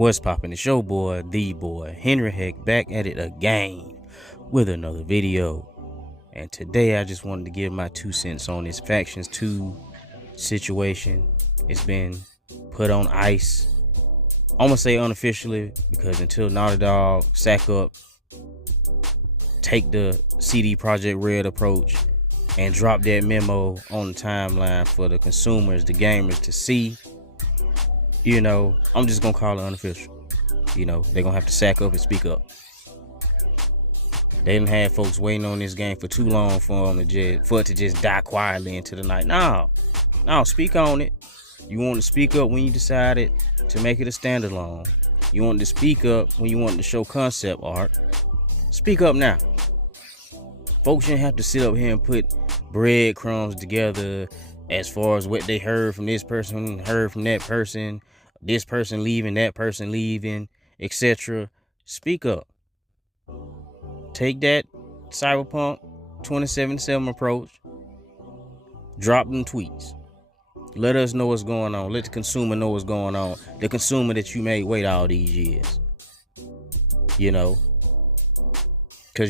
What's poppin'? It's your boy, the boy, Henry Heck, back at it again with another video. And today I just wanted to give my 2 cents on this Factions 2 situation. It's been put on ice. I'm gonna say unofficially because until Naughty Dog sack up, take the CD Projekt Red approach, and drop that memo on the timeline for the consumers, the gamers to see, I'm just gonna call it unofficial. They're gonna have to sack up and speak up. They didn't have folks waiting on this game for too long for it to just die quietly into the night. No, speak on it. You want to speak up when you decided to make it a standalone. You want to speak up when you want to show concept art. Speak up now. Folks shouldn't have to sit up here and put breadcrumbs together as far as what they heard from this person, heard from that person, this person leaving, that person leaving, etc. Speak up. Take that Cyberpunk 2077 approach. Drop them tweets. Let us know what's going on. Let the consumer know what's going on. The consumer that you made wait all these years. Because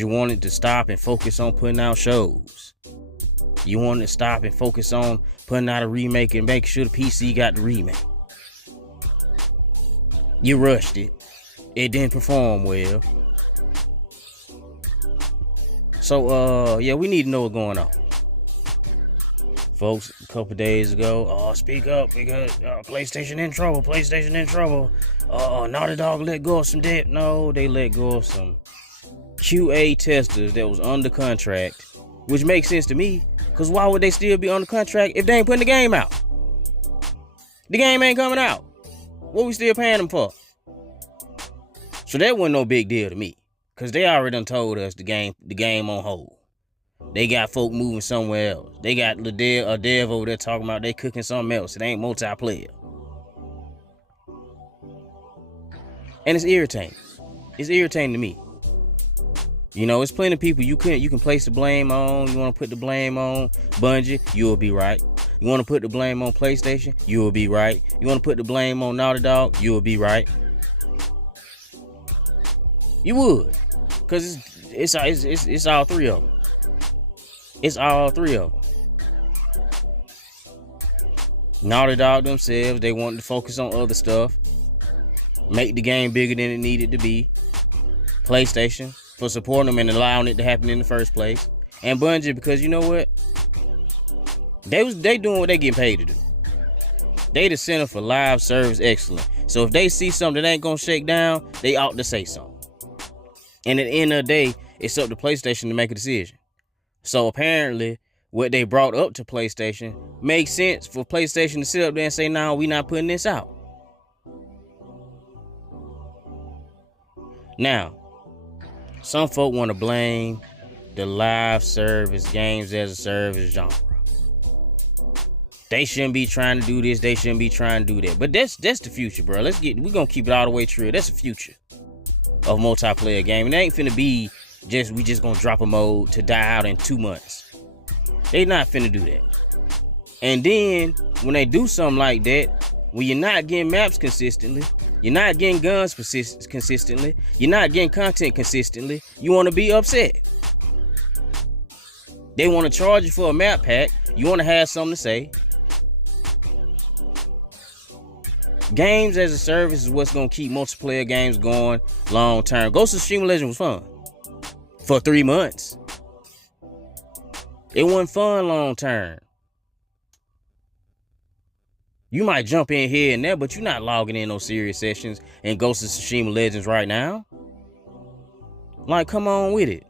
you wanted to stop and focus on putting out shows. You wanted to stop and focus on putting out a remake and making sure the PC got the remake. You rushed it. It didn't perform well. So, we need to know what's going on. Folks, a couple days ago, speak up because PlayStation in trouble. PlayStation in trouble. Naughty Dog let go of some debt. No, they let go of some QA testers that was under contract, which makes sense to me, because why would they still be under contract if they ain't putting the game out? The game ain't coming out. What we still paying them for? So that wasn't no big deal to me, because they already done told us the game on hold. They got folk moving somewhere else. They got a dev over there talking about they cooking something else. It ain't multiplayer. And it's irritating. It's irritating to me. It's plenty of people you can place the blame on. You want to put the blame on Bungie, you'll be right. You want to put the blame on PlayStation, you'll be right. You want to put the blame on Naughty Dog, you'll be right. You would, because it's all three of them. It's all three of them. Naughty Dog themselves, they wanted to focus on other stuff, make the game bigger than it needed to be. PlayStation for supporting them and allowing it to happen in the first place, and Bungie because you know what? They doing what they getting paid to do. They the Center for Live Service Excellence. So if they see something that ain't gonna shake down, they ought to say something. And at the end of the day, it's up to PlayStation to make a decision. So apparently, what they brought up to PlayStation makes sense for PlayStation to sit up there and say, "No, we not putting this out." Now, some folk want to blame the live service, games as a service genre. They shouldn't be trying to do this. They shouldn't be trying to do that. But that's the future, bro. We're gonna keep it all the way true. That's the future of multiplayer game. And it ain't finna be we just gonna drop a mode to die out in 2 months. They not finna do that. And then when they do something like that, when you're not getting maps consistently, you're not getting guns consistently, you're not getting content consistently, you want to be upset. They want to charge you for a map pack. You want to have something to say. Games as a service is what's going to keep multiplayer games going long term. Ghost of Tsushima Legend was fun for 3 months. It wasn't fun long term. You might jump in here and there, but you're not logging in no serious sessions in Ghost of Tsushima Legends right now. Like, come on with it.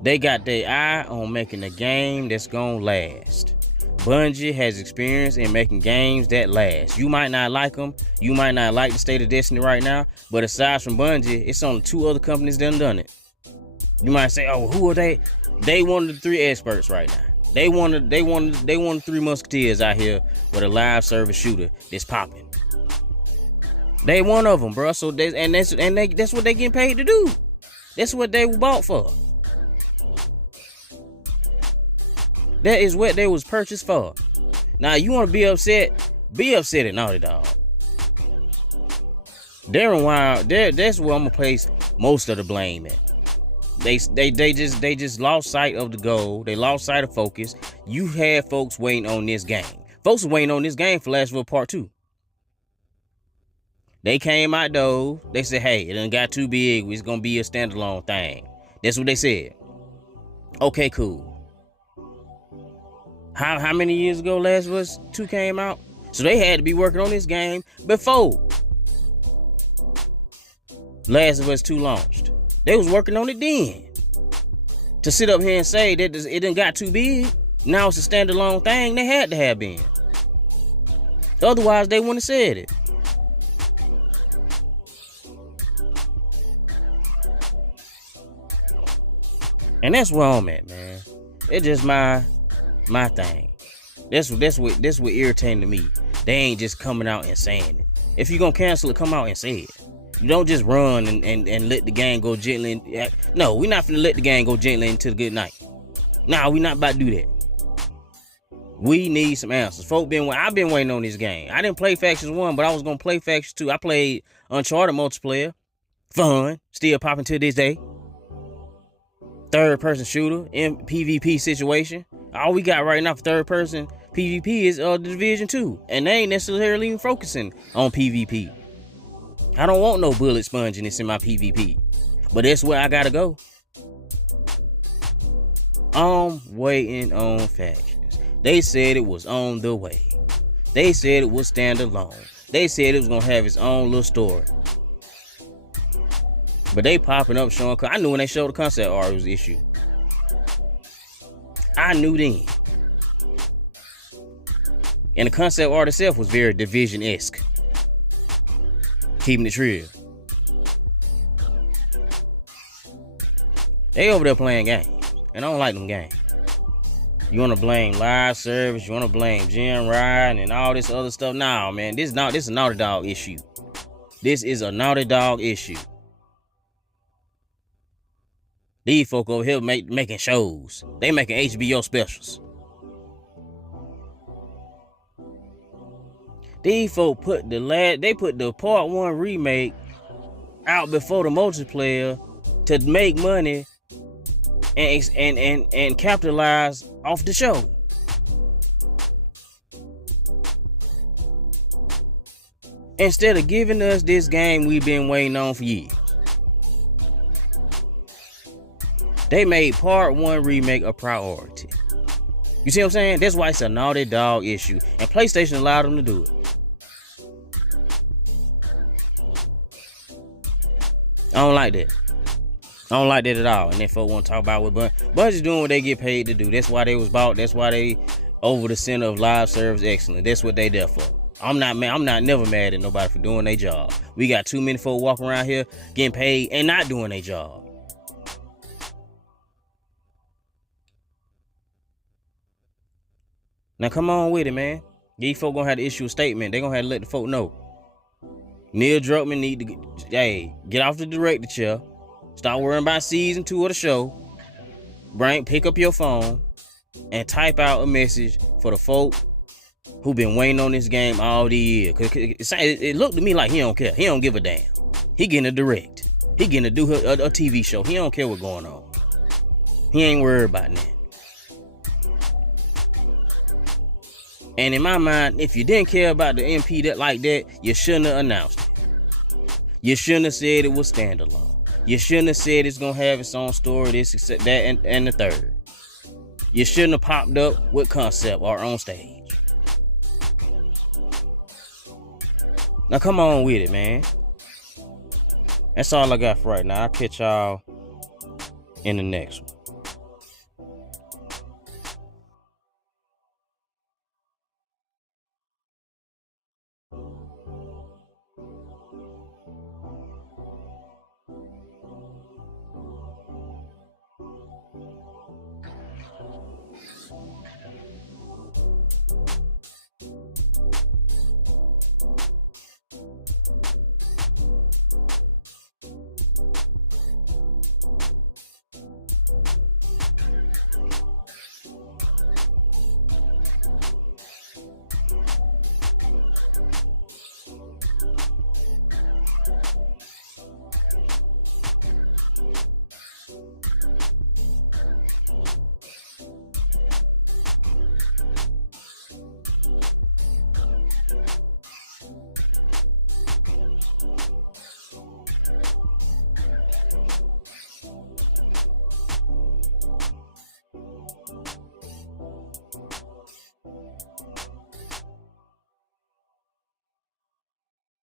They got their eye on making a game that's gonna last. Bungie has experience in making games that last. You might not like them. You might not like the State of Destiny right now. But aside from Bungie, it's only 2 other companies that done it. You might say, "Oh, who are they?" They one of the 3 experts right now. They one of the 3 musketeers out here with a live service shooter that's popping. They one of them, bro. So that's what they getting paid to do. That's what they were bought for. That is what they was purchased for. Now you want to be upset at Naughty Dog. Darren Wild, that's where I'm gonna place most of the blame at. They just lost sight of the goal. They lost sight of focus. You had folks waiting on this game. Folks were waiting on this game for Lashville Part 2. They came out though. They said, hey, it done got too big. It's gonna be a standalone thing. That's what they said. Okay, cool. How many years ago Last of Us 2 came out? So they had to be working on this game before Last of Us 2 launched. They was working on it then. To sit up here and say that it done got too big, now it's a standalone thing, they had to have been. Otherwise, they wouldn't have said it. And that's where I'm at, man. It's just my thing. That's what irritating to me. They ain't just coming out and saying it. If you gonna cancel it, come out and say it. You don't just run and let the game go gently. No, we're not finna let the game go gently into the good night. Nah, we not about to do that. We need some answers. I've been waiting on this game. I didn't play Factions 1, but I was gonna play Factions 2. I played Uncharted multiplayer. Fun. Still popping to this day. Third-person shooter in PvP situation. All we got right now for third-person PvP is the Division 2. And they ain't necessarily even focusing on PvP. I don't want no bullet sponginess in my PvP. But that's where I gotta go. I'm waiting on Factions. They said it was on the way. They said it was standalone. They said it was gonna have its own little story. But they popping up showing, I knew when they showed the concept art it was an issue. I knew then. And the concept art itself was very Division-esque. Keeping it real. They over there playing games. And I don't like them games. You want to blame live service, you want to blame Gen Ride and all this other stuff. Nah, man, this is a Naughty Dog issue. This is a Naughty Dog issue. These folk over here making shows. They making HBO specials. These folk put the Part 1 remake out before the multiplayer to make money and capitalize off the show. Instead of giving us this game we've been waiting on for years. They made Part 1 remake a priority. You see what I'm saying? That's why it's a Naughty Dog issue. And PlayStation allowed them to do it. I don't like that. I don't like that at all. And then folks want to talk about what Bungie's doing what they get paid to do. That's why they was bought. That's why they over the center of live service excellence. That's what they there for. I'm not never mad at nobody for doing their job. We got too many folk walking around here getting paid and not doing their job. Now come on with it, man. These folk gonna have to issue a statement. They gonna have to let the folk know. Neil Druckmann need to get off the director chair. Stop worrying about season 2 of the show. Pick up your phone and type out a message for the folk who been waiting on this game all these years. Cause it looked to me like he don't care. He don't give a damn. He getting a direct. He getting to do a TV show. He don't care what's going on. He ain't worried about that. And in my mind, if you didn't care about the MP like that, you shouldn't have announced it. You shouldn't have said it was standalone. You shouldn't have said it's gonna have its own story, this, except that, and the third. You shouldn't have popped up with concept art on stage. Now come on with it, man. That's all I got for right now. I'll catch y'all in the next one.